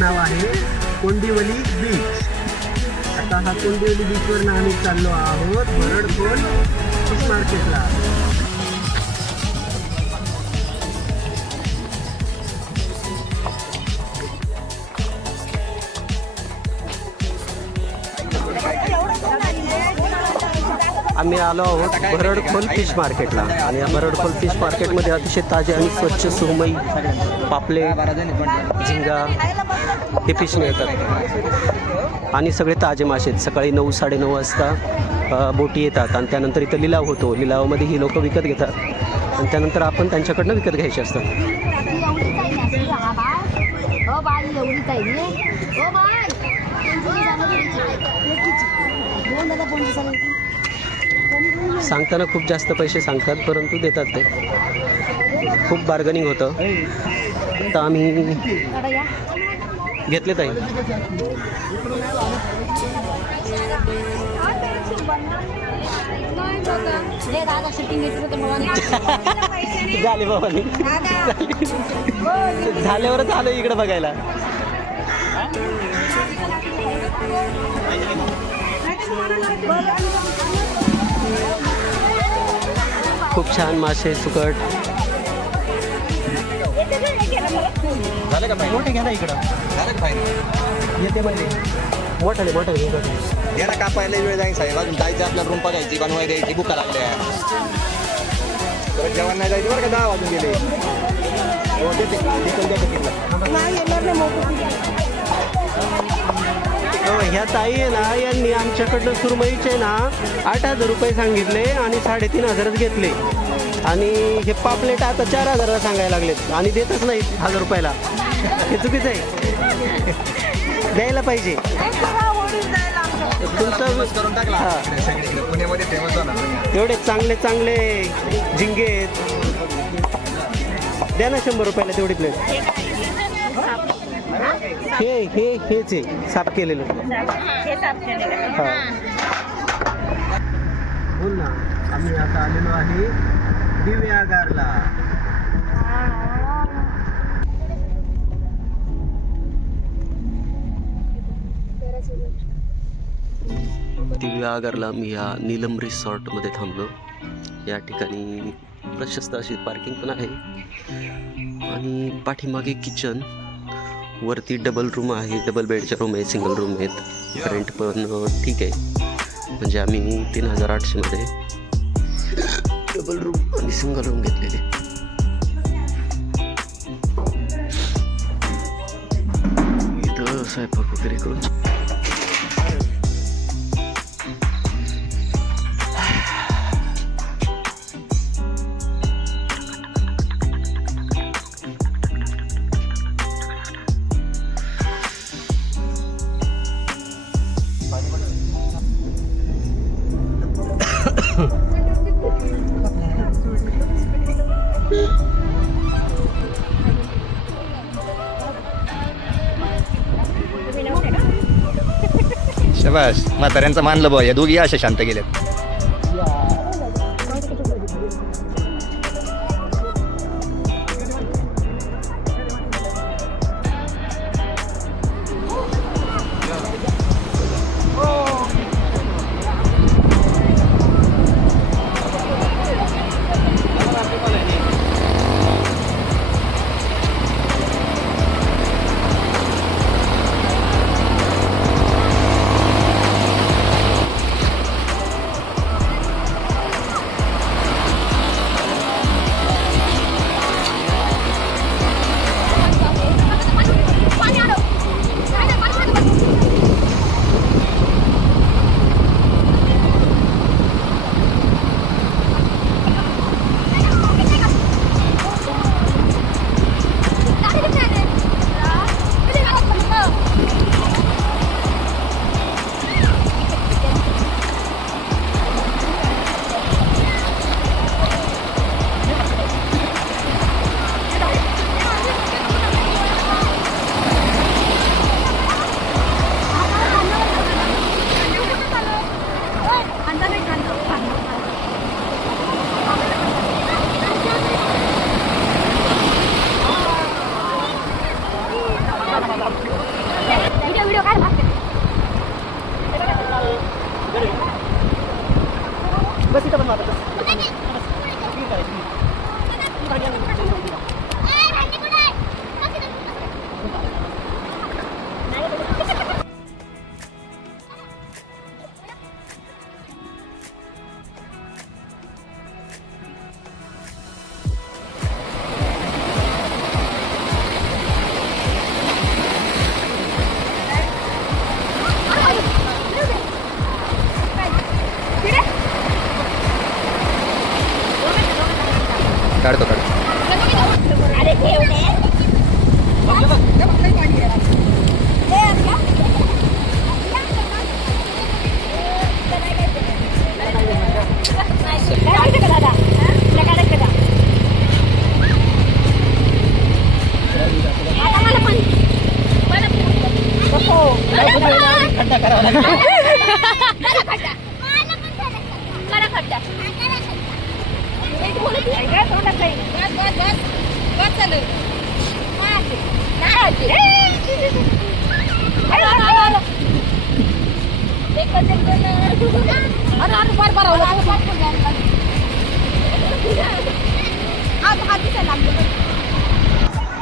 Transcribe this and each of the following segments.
नाव आहे कोंडिवली बीच. आता हा कोंडिवली बीचवर आम्ही चाललो आहोत भरडखोल फिश मार्केटला. आम्ही आलो आहोत भरडखोल फिश मार्केटला आणि या भरडखोल फिश मार्केटमध्ये अतिशय ताजे आणि स्वच्छ सुरमई, पापलेट, झिंगा हे फिश मिळतात आणि सगळे ताजे मासे आहेत. सकाळी 9, 9:30 वाजता बोटी येतात आणि त्यानंतर इथं लिलाव होतो. लिलावामध्ये ही लोक विकत घेतात आणि त्यानंतर आपण त्यांच्याकडनं विकत घ्यायचे असतात. सांगताना खूप जास्त पैसे सांगतात परंतु देतात ते. खूप बार्गनिंग होतं. तर आम्ही घेतले ताई. झाले बाबानी झाल्यावरच आलो इकडे बघायला. खूप छान मासे, सुकट. झालं का पाहिजे? मोठे घ्या ना इकडं. झालं का पाहिजे? येते मध्ये मोठे मोठे या ना कापायला वेळ जाईल साहेब. अजून जायचं आपल्याला रूम बघायची, बनवाय द्यायची, बुका लागल्या. जेवण नाही जायचं बरं का. 10 वाजून गेले. हो देते ह्या ताई आहे ना, यांनी आमच्याकडनं सुरमईचे ना 8,000 रुपये सांगितले आणि 3,500च घेतले. आणि हे पापलेट आता 4,000ला सांगायला लागलेत आणि देतच नाहीत 1,000 रुपयाला. हे चुकीचं आहे. द्यायला पाहिजे. तुमचं करून टाकला. पुण्यामध्ये फेमस होणार. एवढे चांगले चांगले झिंगे द्या ना 100 रुपयाला तेवढी प्लेट. हेच आहे साफ केलेलं. हां बोल ना. आम्ही आता आलेलो आहे दिव्यागारला. दिव्यागारला मी या नीलम रिसॉर्टमध्ये थांबलो. या ठिकाणी प्रशस्त अशी पार्किंग पण आहे आणि पाठीमागे किचन, वरती डबल रूम आहे. डबल बेडच्या रूम आहे, सिंगल रूम आहेत. रेंट पण ठीक आहे. म्हणजे आम्ही 3,800 मध्ये डबल रूम आणि सिंगल रूम घेतलेले. इथं स्वयंपाक वगैरे करून शाबास. म्हाताऱ्यांचं मानलं बुवा. या दोघी अशा शांत गेल्यात. काढतो अरे ठेवले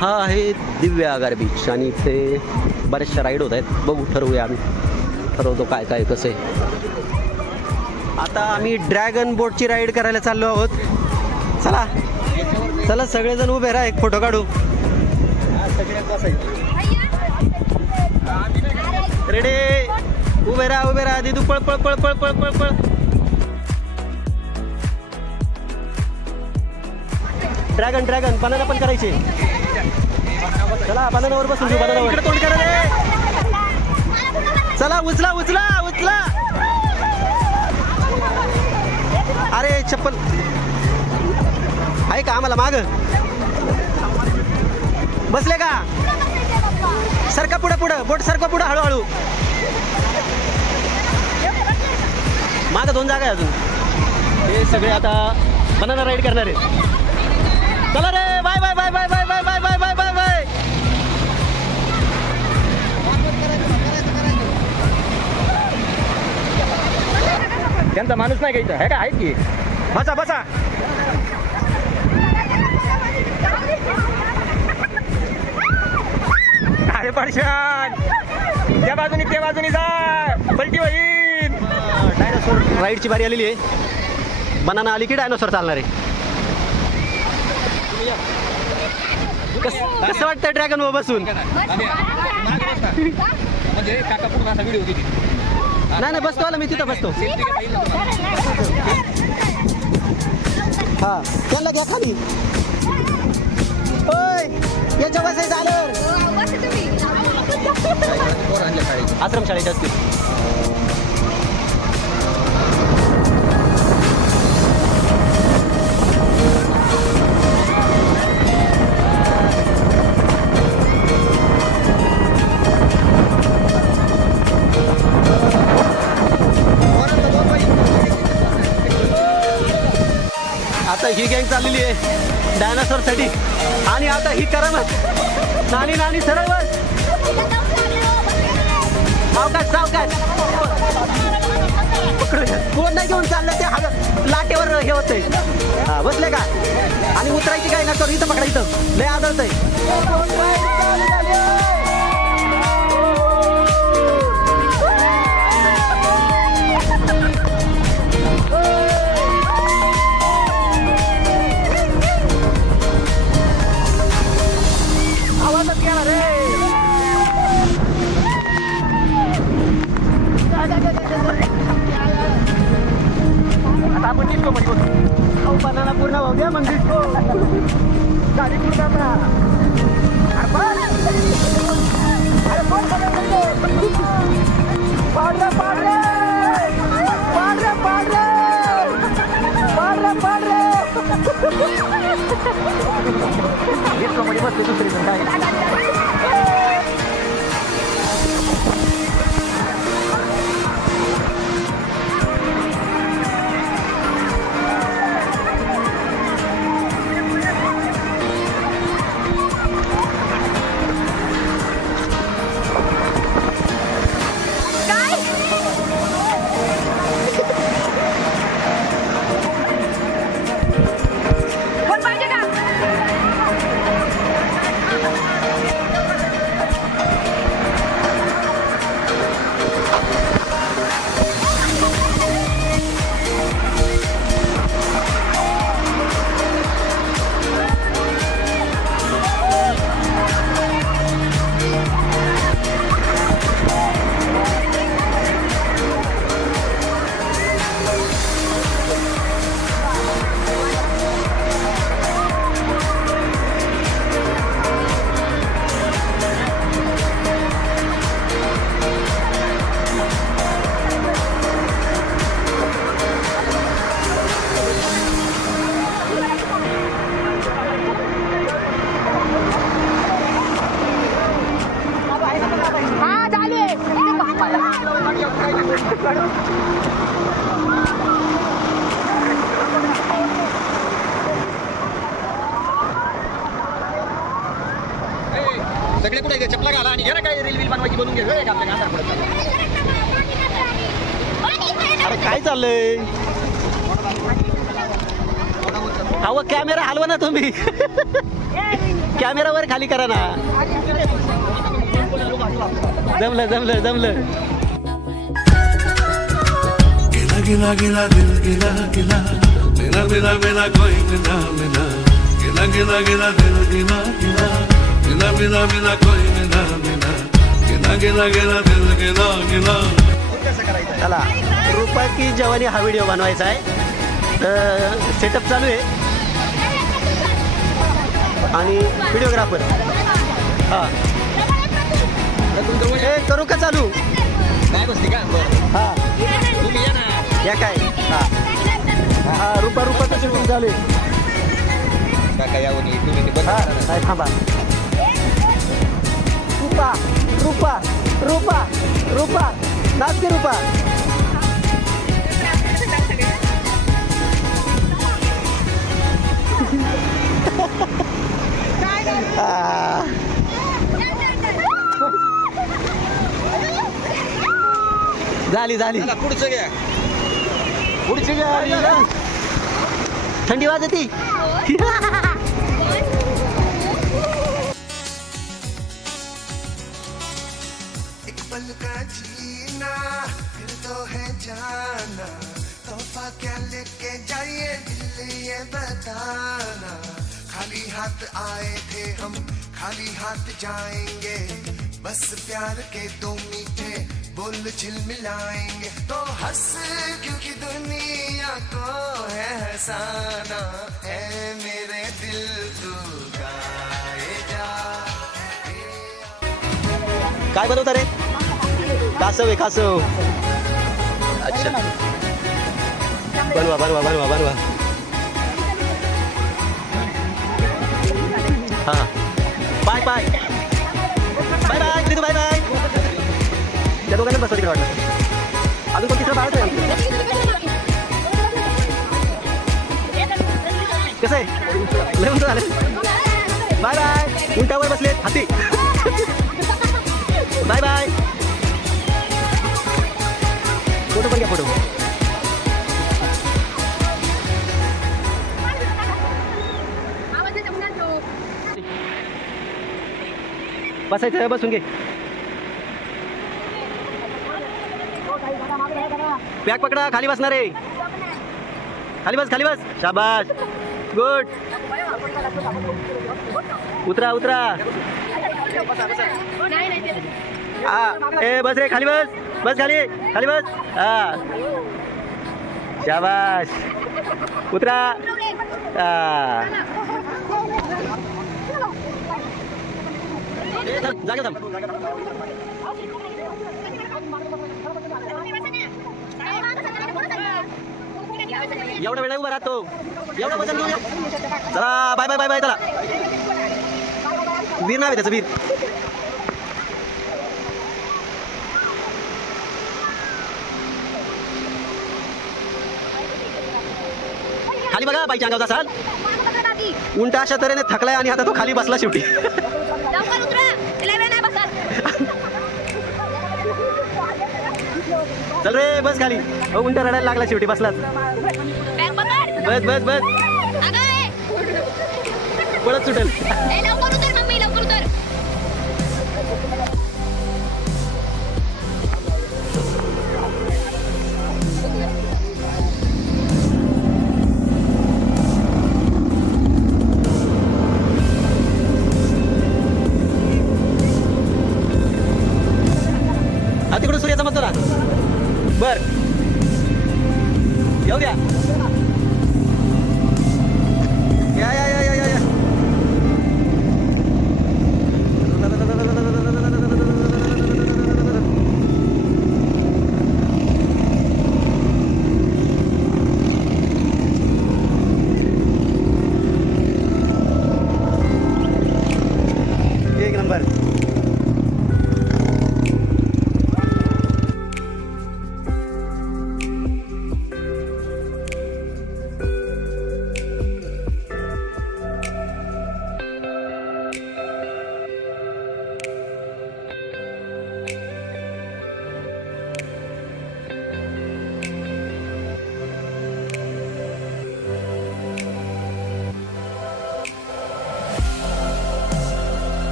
हा आहे दिव्य आगार बीच आणि इथे बऱ्याचशा राईड होत आहेत. बघू ठरवूया आम्ही ठरवतो काय काय कसं आहे. आता आम्ही ड्रॅगन बोटची राईड करायला चाललो आहोत. चला चला सगळेजण उभे राहा एक फोटो काढू. रेडी उभे राहा दिदू पळ पळ पळ पळ पळ पळ पळ. ड्रॅगन ड्रॅगन बनाना पण करायचे. चला बनानावर बसून घेऊ. बनानावर तोंड करा रे. चला उचला उचला उचला. अरे चप्पल आहे का आम्हाला माग बसले का. सरका पुढं पुढं बोट सरका पुढं हळूहळू. माग 2 जागा आहे अजून. हे सगळे आता बनाना राईड करणार आहे. चला रे bye bye bye bye bye bye bye bye bye bye bye. त्यांचा माणूस नाही घ्यायचा आहे का. आहेत की बसा बसा. अरे परेशान त्या बाजूनी जा पलटी होईल. डायनोसॉर राईडची बारी आलेली आहे. बनाना आली की डायनोसॉर चालणार आहे. कसं वाटतं ड्रॅगन वर बसून. म्हणजे काका पूर्ण असा व्हिडिओ होती. नाही बसतो आला मी तिथं बसतो. हा त्यांना घ्या खाली. ओय याच्या बसायचं आलं. आश्रमशाळेच्या असतील. आता ही गँग चाललेली आहे डायनासोर साठी. आणि आता ही करामत नानी नानी सरळ बस. सावकाश कोण नाही घेऊन चाललं ते लाटेवर हे होतंय. हा बसले का. आणि उतरायची काय ना करू. इथं पकडा इथं लय आदळतंय. आवाजच गेला रे. आता आपण डिस्को मध्ये बोलतो. बनाना पूर्ण होऊ द्या मग डिस्को. गाडी पूर्ण डिस्को मध्ये बसते दुसरी जण काय. सगळे कुठे चपला घाला आणि घे ना काय रील बनवायची बनवून घे आपल्या गांधार पुढे अरे काय चाललंय अहो कॅमेरा हलवा ना तुम्ही कॅमेरावर खाली करा ना जमलं जमलं जमलं गिला गिला दिल गिला गिला मेरा मेरा मेरा कोई मिला मिला गिला गिला गिला दिल गिला गिला मिला मिला मिला कोई मिला मिला गिला गिला गिला दिल गिला गिला चला रुपा की जवानी हा व्हिडिओ बनवायचा आहे तर सेटअप चालू आहे आणि व्हिडिओग्राफर हां हे करू का चालू नाही बसली का बरं हां तुम्ही या ना या काय हां हां रुपाचं शूटिंग चालू आहे काका यावं नाही तुम्ही ते बंद हां करा ना. काय थांबा रुपा नाच की रुपा झाली चला, पुढचं घ्या पुढची गाडी थंडी वाजती एक पल का जीना फिर तो है जाना तोहफा क्या लेके जाइए दिल ये बताना खाली हाथ आए थे हम खाली हाथ जाएंगे बस प्यार के दो मीठे बोल झिलमिलाएंगे तो हंस क्योंकि दुनिया को है हंसाना है मेरे दिल तू गाए जा काय बनवता रे कासव आहे कासव अच्छा बनवा बनवा बनवा बनवा हां bye bye bye bye Preetu bye bye त्या दोघांना बसवा तिकडे वाटलं अजून पण तिकडे बाळच आहे कसं आहे लय उंच झालं बाय बाय उंटावर बसले हाती बाय बाय फोटो पण घ्या फोटो बसायचं बसून घे बॅग पकडा खाली बसणार आहे खाली बस शाबाश गुड उतरा उतरा हा ए बस रे खाली बस खाली बस हा शाबाश उतरा जागा थांब एवढा वेळ उभा राहतो एवढं वजन घेऊया चला बाय बाय बाय बाय चला वीर नाव आहे त्याचं वीर खाली बघा बाईच्या अंगावर असाल उंटा अशा तऱ्हेने थकलाय आणि आता तो खाली बसला शेवटी चल रे बस खाली उंटा रडायला लागला शेवटी बसलाच बस बस बस पळत सुटेल